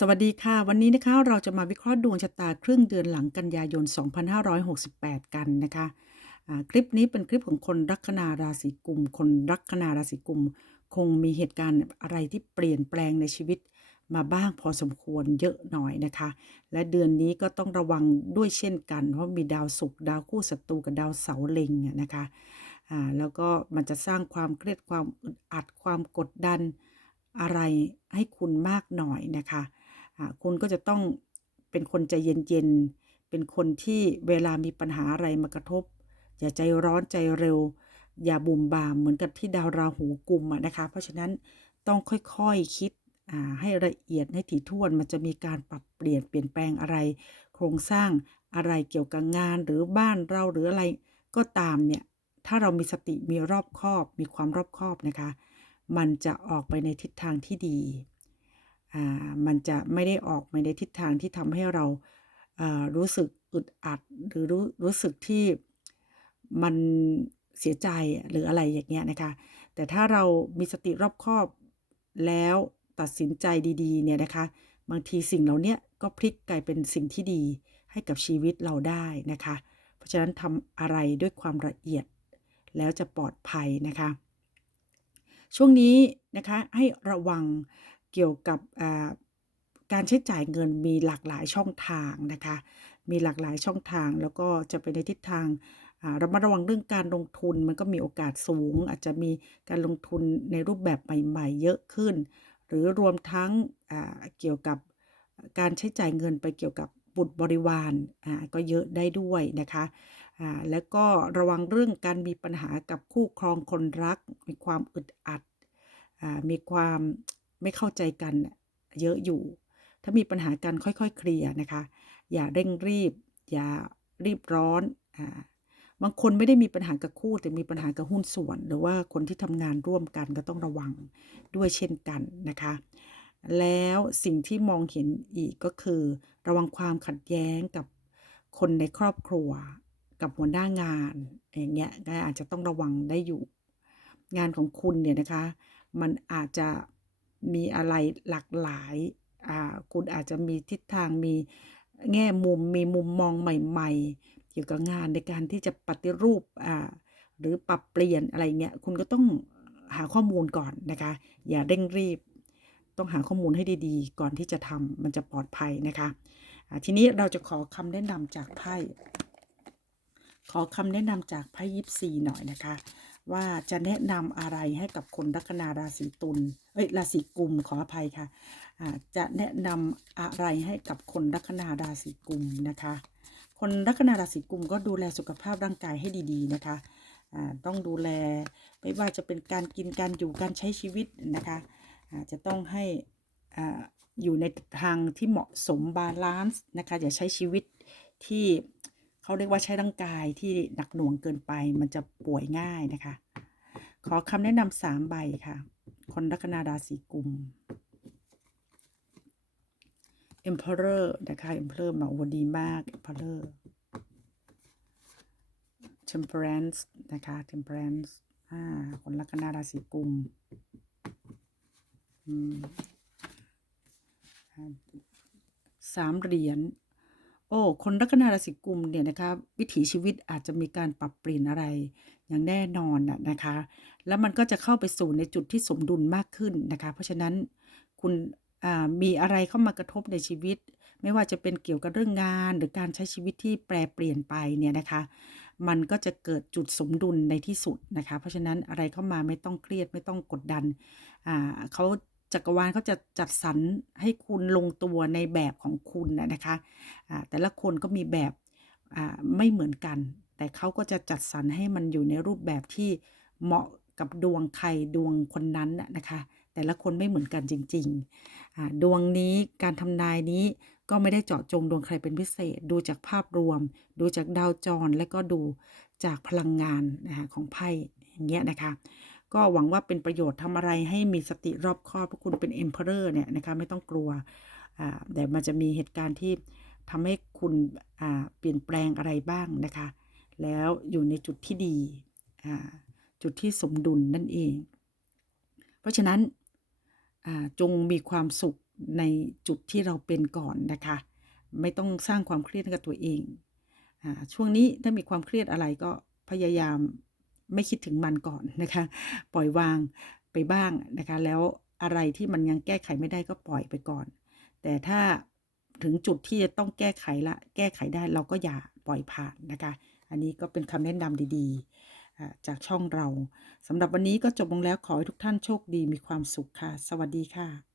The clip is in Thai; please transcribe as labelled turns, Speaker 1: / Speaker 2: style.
Speaker 1: สวัสดีค่ะ วันนี้นะคะเราจะมาวิเคราะห์ดวงชะตาครึ่งเดือนหลังกันยายน 2568 กันนะคะอ่าคลิปนี้เป็นคลิปของคนลัคนาราศีกุม คนลัคนาราศีกุม คงมีเหตุการณ์อะไรที่เปลี่ยนแปลงในชีวิตมาบ้างพอสมควรเยอะหน่อยนะคะ และเดือนนี้ก็ต้องระวังด้วยเช่นกัน เพราะมีดาวศุกร์ดาวคู่ศัตรูกับดาวเสาเล็งนะคะอ่าแล้วก็มันจะสร้างความเครียดความอึดอัดความกดดันอะไรให้คุณมากหน่อยนะคะ คุณก็จะต้องเป็นคนใจเย็นๆ เป็นคนที่เวลามีปัญหาอะไรมากระทบ อย่าใจร้อนใจเร็ว อย่าบุ่มบามเหมือนกับที่ดาวราหูกลุ่มนะคะ เพราะฉะนั้นต้องค่อยๆคิดให้ละเอียดให้ถี่ถ้วนมันจะมีการปรับเปลี่ยนเปลี่ยนแปลงอะไร โครงสร้างอะไรเกี่ยวกับงานหรือบ้านเราหรืออะไรก็ตามเนี่ยถ้าเรามีสติมีรอบคอบ มีความรอบคอบนะคะ มันจะออกไปในทิศทางที่ดี มันจะไม่ได้ออกไปในทิศทางที่ทำให้เราารู้สึกอึดอัดหรือรู้รู้สึกที่มันเสียใจหรืออะไรอย่างเงี้ยนะคะ แต่ถ้าเรามีสติรอบคอบแล้วตัดสินใจดีๆเนี่ยนะคะ บางทีสิ่งเหล่าเนี้ยก็พลิกกลายเป็นสิ่งที่ดีให้กับชีวิตเราได้นะคะ เพราะฉะนั้นทำอะไรด้วยความละเอียด แล้วจะปลอดภัยนะคะ ช่วงนี้นะคะให้ระวัง เกี่ยวกับการใช้จ่ายเงินมีหลากหลายช่องทางนะคะ มีหลากหลายช่องทางแล้วก็จะไปในทิศทางอ่าระมัดระวังเรื่องการลงทุนมันก็มีโอกาสสูง อาจจะมีการลงทุนในรูปแบบใหม่ ๆ เยอะขึ้น หรือรวมทั้งเกี่ยวกับการใช้จ่ายเงินไปเกี่ยวกับบุตรบริวารก็เยอะได้ด้วยนะคะแล้วก็ระวังเรื่องการมีปัญหากับคู่ครองคนรัก มีความอึดอัดอมีความ ไม่เข้าใจกันเยอะอยู่ ถ้ามีปัญหากันค่อยๆ เคลียร์นะคะ อย่าเร่งรีบ อย่ารีบร้อนอ่าบางคนไม่ได้มีปัญหากับคู่ แต่มีปัญหากับหุ้นส่วน หรือว่าคนที่ทำงานร่วมกันก็ต้องระวังด้วยเช่นกันนะคะ แล้วสิ่งที่มองเห็นอีกก็คือ ระวังความขัดแย้งกับคนในครอบครัว กับหัวหน้างานอย่างเงี้ยก็อาจจะต้องระวังได้อยู่ งานของคุณเนี่ยนะคะ มันอาจจะ มีอะไรหลากหลายอ่าคุณอาจจะมีทิศทางมีแง่มุมมีมุมมองใหม่ ๆ เกี่ยวกับงานในการที่จะปฏิรูปอ่าหรือปรับเปลี่ยนอะไรเงี้ยคุณก็ต้องหาข้อมูลก่อนนะคะ อย่าเร่งรีบ ต้องหาข้อมูลให้ดีๆ ก่อนที่จะทำมันจะปลอดภัยนะคะอ่าทีนี้เราจะขอคำแนะนำจากไพ่ขอคำแนะนำจากไพ่ยิปซีหน่อยนะคะ ว่าจะแนะนำอะไรให้กับคนลัคนาราศีตุล เอ้ยราศีกุมขออภัยค่ะอ่าจะแนะนำอะไรให้กับคนลัคนาราศีกุมนะคะ คนลัคนาราศีกุมก็ดูแลสุขภาพร่างกายให้ดีๆนะคะต้องดูแลไม่ว่าจะเป็นการกินการอยู่การใช้ชีวิตนะคะอ่าจะต้องให้อ่าอยู่ในทางที่เหมาะสมบาลานซ์นะคะอย่าใช้ชีวิตที่ เขาเรียกว่าใช้ร่างกายที่หนักหน่วงเกินไป มันจะป่วยง่ายนะคะ ขอคำแนะนำสามใบค่ะ คนลัคนาราศีกุม Emperor นะคะ Emperor มาโอ้ดีมาก Emperor Temperance นะคะ Temperance อ่าคนลัคนาราศีกุมสามเหรียญ โอ้คนลัคนาราศีกุมเนี่ยนะคะวิถีชีวิตอาจจะมีการปรับเปลี่ยนอะไรอย่างแน่นอนน่ะนะคะ แล้วมันก็จะเข้าไปสู่ในจุดที่สมดุลมากขึ้นนะคะ เพราะฉะนั้นคุณอ่ามีอะไรเข้ามากระทบในชีวิต ไม่ว่าจะเป็นเกี่ยวกับเรื่องงาน หรือการใช้ชีวิตที่แปรเปลี่ยนไปเนี่ยนะคะ มันก็จะเกิดจุดสมดุลในที่สุดนะคะ เพราะฉะนั้นอะไรเข้ามาไม่ต้องเครียดไม่ต้องกดดันอ่าเขา จักรวาลเขาจะจัดสรรให้คุณลงตัวในแบบของคุณนะนะคะอ่าแต่ละคนก็มีแบบอ่าไม่เหมือนกัน แต่เขาก็จะจัดสรรให้มันอยู่ในรูปแบบที่เหมาะกับดวงใครดวงคนนั้นน่ะนะคะ แต่ละคนไม่เหมือนกันจริงๆอ่าดวงนี้การทำนายนี้ก็ไม่ได้เจาะจงดวงใครเป็นพิเศษ ดูจากภาพรวม ดูจากดาวจร และก็ดูจากพลังงานนะคะของไพ่อย่างเงี้ยนะคะ ก็หวังว่าเป็นประโยชน์ทำอะไรให้มีสติรอบคอบเพราะคุณเป็น Emperor เยอร์เนี่ยนะคะไม่ต้องกลัวแต่มันจะมีเหตุการณ์ที่ทำให้คุณเปลี่ยนแปลงอะไรบ้างนะคะ แล้วอยู่ในจุดที่ดี จุดที่สมดุลนั่นเอง เพราะฉะนั้นจงมีความสุขในจุดที่เราเป็นก่อนนะคะ ไม่ต้องสร้างความเครียดกับตัวเองอช่วงนี้ถ้ามีความเครียดอะไรก็พยายาม ไม่คิดถึงมันก่อนนะคะ ปล่อยวางไปบ้างนะคะ แล้วอะไรที่มันยังแก้ไขไม่ได้ก็ปล่อยไปก่อน แต่ถ้าถึงจุดที่จะต้องแก้ไขละ แก้ไขได้เราก็อย่าปล่อยผ่านนะคะ อันนี้ก็เป็นคำแนะนำดีๆ จากช่องเราสำหรับวันนี้ก็จบลงแล้วขอให้ทุกท่านโชคดีมีความสุขค่ะ สวัสดีค่ะ